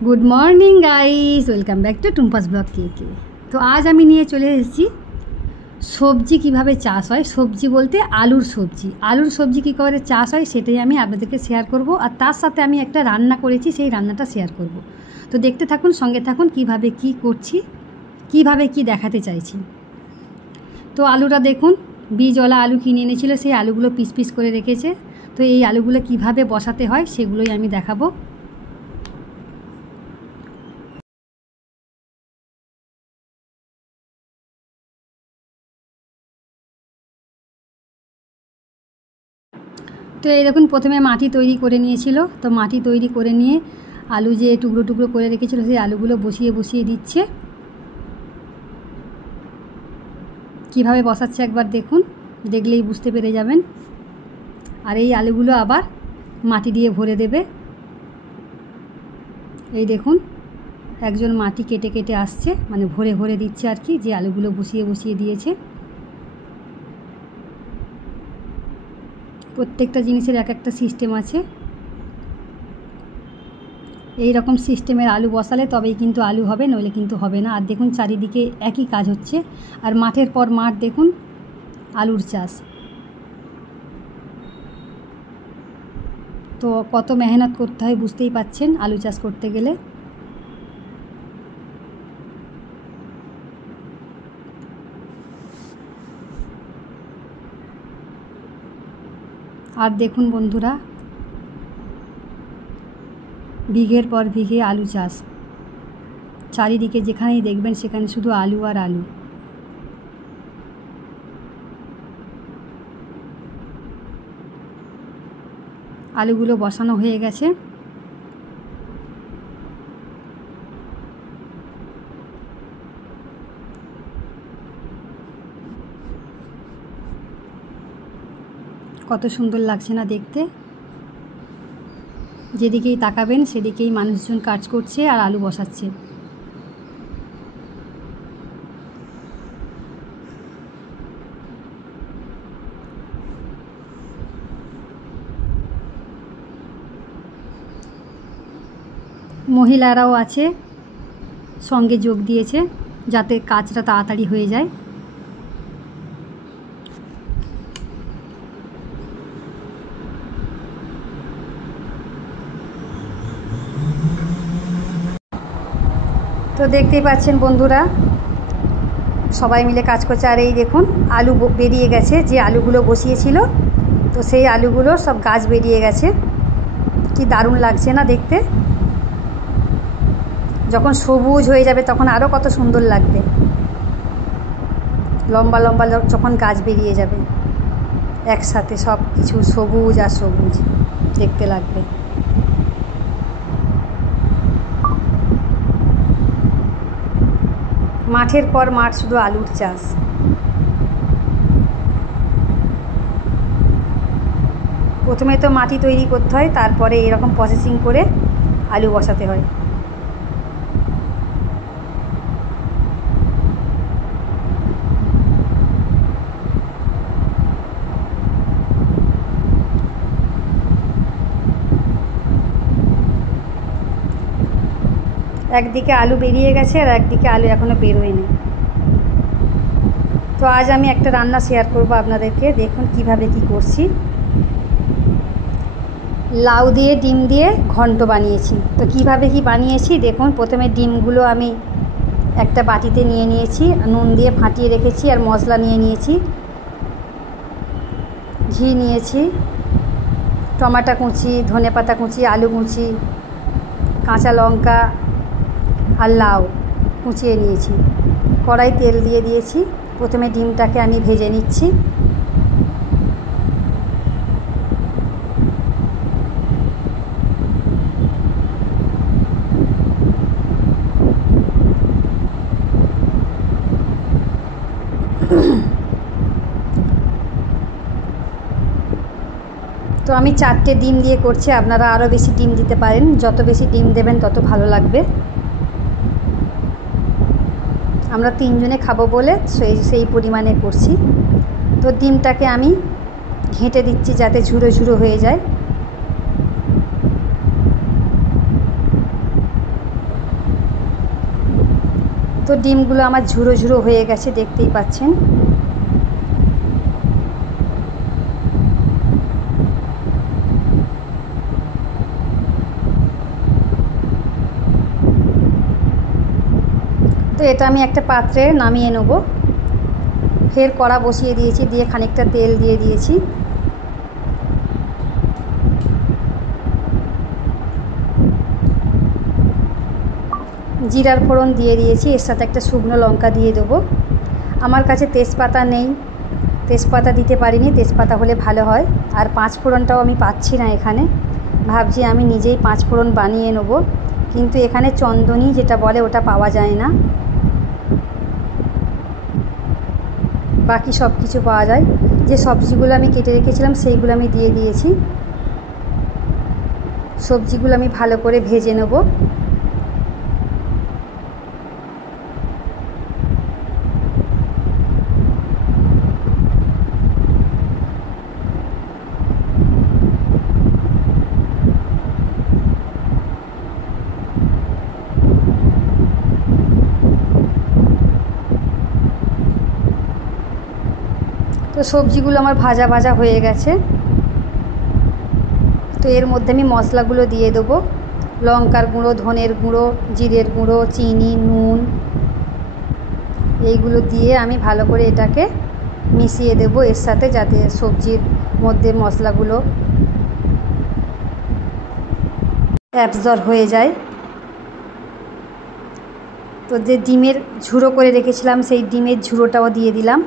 Good morning guys, welcome back to Tumpa's blog के। तो आज আমি নিয়ে চলে এসেছি সবজি কিভাবে চাষ হয়। সবজি বলতে আলুর সবজি কী করে চাষ হয় সেটাই আমি আপনাদেরকে শেয়ার করব। আর তার সাথে আমি একটা রান্না করেছি, সেই রান্নাটা শেয়ার করব। তো দেখতে থাকুন, সঙ্গে থাকুন কিভাবে কি করছি, কিভাবে কি দেখাতে চাইছি। তো আলুটা দেখুন, বীজওয়ালা আলু কিনে এনেছিল, সেই আলুগুলো পিস পিস করে রেখেছে। তো এই আলুগুলো কিভাবে বসাতে হয় সেগুলোই আমি দেখাবো। তো এই দেখুন, প্রথমে মাটি তৈরি করে নিয়েছিল। তো মাটি তৈরি করে নিয়ে আলু যে টুকরো টুকরো করে রেখেছিল সেই আলুগুলো বসিয়ে বসিয়ে দিচ্ছে। কিভাবে বসাচ্ছে একবার দেখুন, দেখলেই বুঝতে পেরে যাবেন। আর এই আলুগুলো আবার মাটি দিয়ে ভরে দেবে। এই দেখুন, একজন মাটি কেটে কেটে আসছে, মানে ভরে ভরে দিচ্ছে আর কি, যে আলুগুলো বসিয়ে বসিয়ে দিয়েছে। প্রত্যেকটা জিনিসের এক একটা সিস্টেম আছে। এই রকম সিস্টেমের আলু বসালে তবেই কিন্তু আলু হবে, নইলে কিন্তু হবে না। আর দেখুন চারিদিকে একই কাজ হচ্ছে, আর মাঠের পর মাঠ দেখুন আলুর চাষ। তো কত মেহনত করতে হয় বুঝতেই পাচ্ছেন আলু চাষ করতে গেলে। আর দেখুন বন্ধুরা, বিঘের পর বিঘে আলু চাষ, চারিদিকে যেখানেই দেখবেন সেখানে শুধু আলু আর আলু। আলুগুলো বসানো হয়ে গেছে। কত সুন্দর লাগছে না দেখতে। যেদিকেই তাকাবেন সেদিকেই মানুষজন কাজ করছে আর আলু বসাচ্ছে। মহিলারাও আছে, সঙ্গে যোগ দিয়েছে যাতে কাজটা তাড়াতাড়ি হয়ে যায়। তো দেখতেই পাচ্ছেন বন্ধুরা, সবাই মিলে কাজ করছে। আর এই দেখুন আলু বেরিয়ে গেছে, যে আলুগুলো বসিয়েছিল, তো সেই আলুগুলো সব গাছ বেরিয়ে গেছে। কি দারুণ লাগছে না দেখতে। যখন সবুজ হয়ে যাবে তখন আরও কত সুন্দর লাগবে। লম্বা লম্বা যখন গাছ বেরিয়ে যাবে একসাথে, সব কিছু সবুজ আর সবুজ দেখতে লাগবে। মাঠের পর মাঠ শুধু আলুর চাষ। প্রথমে তো মাটি তৈরি করতে হয়, তারপরে এরকম প্রসেসিং করে আলু বসাতে হয়। একদিকে আলু বেরিয়ে গেছে আর একদিকে আলু এখনও বেরোয়নি। তো আজ আমি একটা রান্না শেয়ার করব আপনাদেরকে। দেখুন কিভাবে কি করছি। লাউ দিয়ে ডিম দিয়ে ঘন্ট বানিয়েছি। তো কিভাবে কি বানিয়েছি দেখুন। প্রথমে ডিমগুলো আমি একটা বাটিতে নিয়ে নিয়েছি, নুন দিয়ে ফাটিয়ে রেখেছি, আর মশলা নিয়ে নিয়েছি, ঘি নিয়েছি, টমেটো কুচি, ধনেপাতা কুচি, আলু কুচি, কাঁচা লঙ্কা আর লাউ কুচিয়ে নিয়েছি। কড়াই তেল দিয়ে দিয়েছি। প্রথমে ডিমটাকে আমি ভেজে নিচ্ছি। তো আমি 4টে ডিম দিয়ে করছি, আপনারা আরও বেশি ডিম দিতে পারেন। যত বেশি ডিম দেবেন তত ভালো লাগবে। আমরা 3 জনে খাবো বলে সেই পরিমাণে করছি। তো ডিমটাকে আমি ঘেঁটে দিচ্ছি যাতে ঝুরো ঝুরো হয়ে যায়। তো ডিমগুলো আমার ঝুরো ঝুরো হয়ে গেছে, দেখতেই পাচ্ছেন। তো এটা আমি একটা পাত্রে নামিয়ে নেব। ফের কড়া বসিয়ে দিয়েছি, দিয়ে খানিকটা তেল দিয়ে দিয়েছি। জিরার ফোড়ন দিয়ে দিয়েছি, এর সাথে একটা শুকনো লঙ্কা দিয়ে দেবো। আমার কাছে তেজপাতা নেই, তেজপাতা দিতে পারিনি, তেজপাতা হলে ভালো হয়। আর 5 ফোড়নটাও আমি পাচ্ছি না এখানে, ভাবছি আমি নিজেই 5 ফোড়ন বানিয়ে নেব, কিন্তু এখানে চন্দনী যেটা বলে ওটা পাওয়া যায় না, বাকি সব কিছু পাওয়া যায়। যে সবজিগুলো আমি কেটে রেখেছিলাম সেইগুলো আমি দিয়ে দিয়েছি। সবজিগুলো আমি ভালো করে ভেজে নেব। তো সবজিগুলো আমার ভাজা ভাজা হয়ে গেছে। তো এর মধ্যে আমি মশলাগুলো দিয়ে দেবো। লঙ্কার গুঁড়ো, ধনের গুঁড়ো, জিরের গুঁড়ো, চিনি, নুন, এইগুলো দিয়ে আমি ভালো করে এটাকে মিশিয়ে দেব এর সাথে, যাতে সবজির মধ্যে মশলাগুলো অ্যাবজর্ব হয়ে যায়। তো যে ডিমের ঝুড়ো করে রেখেছিলাম সেই ডিমের ঝুড়োটাও দিয়ে দিলাম।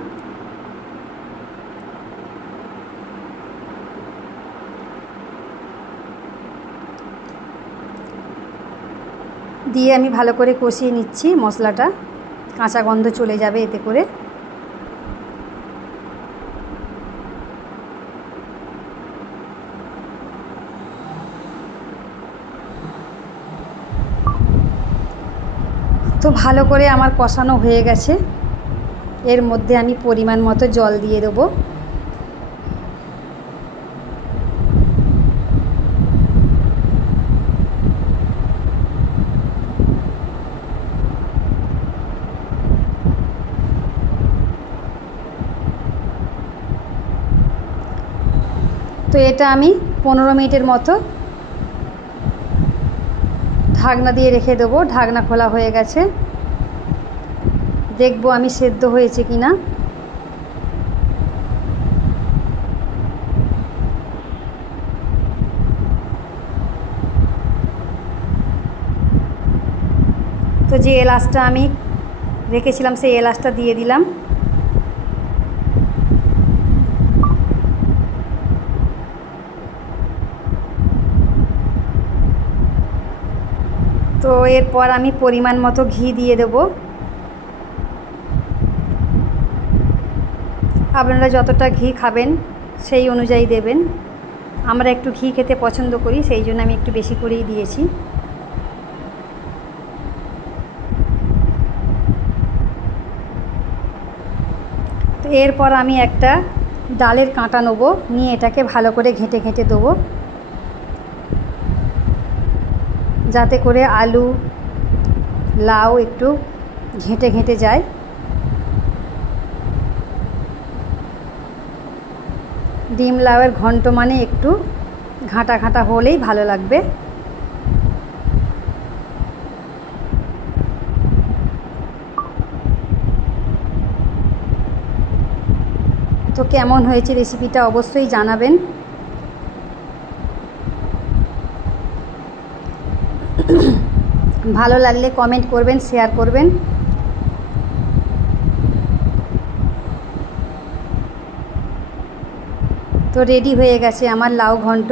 দিয়ে আমি ভালো করে কষিয়ে নিচ্ছি মশলাটা, কাঁচা গন্ধ চলে যাবে এতে করে। তো ভালো করে আমার কষানো হয়ে গেছে। এর মধ্যে আমি পরিমাণ মতো জল দিয়ে দেবো। তো এটা আমি 15 মিনিটের মতো ঢাকনা দিয়ে রেখে দেবো। ঢাকনা খোলা হয়ে গেছে, দেখবো আমি সেদ্ধ হয়েছে কি না। তো যে এলাচটা আমি রেখেছিলাম সেই এলাচটা দিয়ে দিলাম। তো এরপর আমি পরিমাণ মতো ঘি দিয়ে দেব। আপনারা যতটা ঘি খাবেন সেই অনুযায়ী দেবেন। আমরা একটু ঘি খেতে পছন্দ করি, সেই জন্য আমি একটু বেশি করেই দিয়েছি। তো এরপর আমি একটা ডালের কাঁটা নেবো, নিয়ে এটাকে ভালো করে ঘেঁটে ঘেঁটে দেবো, যাতে করে আলু লাউ একটু ঘেঁটে ঘেঁটে যায়। ডিম লাউয়ের ঘন্ট মানে একটু ঘাঁটা ঘাঁটা হলেই ভালো লাগবে। তো কেমন হয়েছে রেসিপিটা অবশ্যই জানাবেন। ভালো লাগলে কমেন্ট করবেন, শেয়ার করবেন। তো রেডি হয়ে গেছে আমার লাউ ঘন্ট।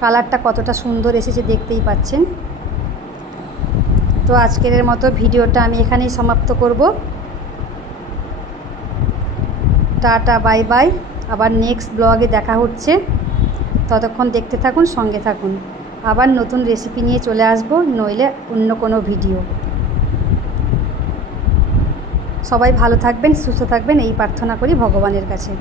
কালারটা কতটা সুন্দর এসেছে দেখতেই পাচ্ছেন। তো আজকের মতো ভিডিওটা আমি এখানেই সমাপ্ত করব। Tata, bye bye. আবার নেক্সট ব্লগে দেখা হচ্ছে, ততক্ষণ দেখতে থাকুন, সঙ্গে থাকুন। আবার নতুন রেসিপি নিয়ে চলে আসব, নইলে অন্য কোনো ভিডিও। সবাই ভালো থাকবেন, সুস্থ থাকবেন, এই প্রার্থনা করি ভগবানের কাছে।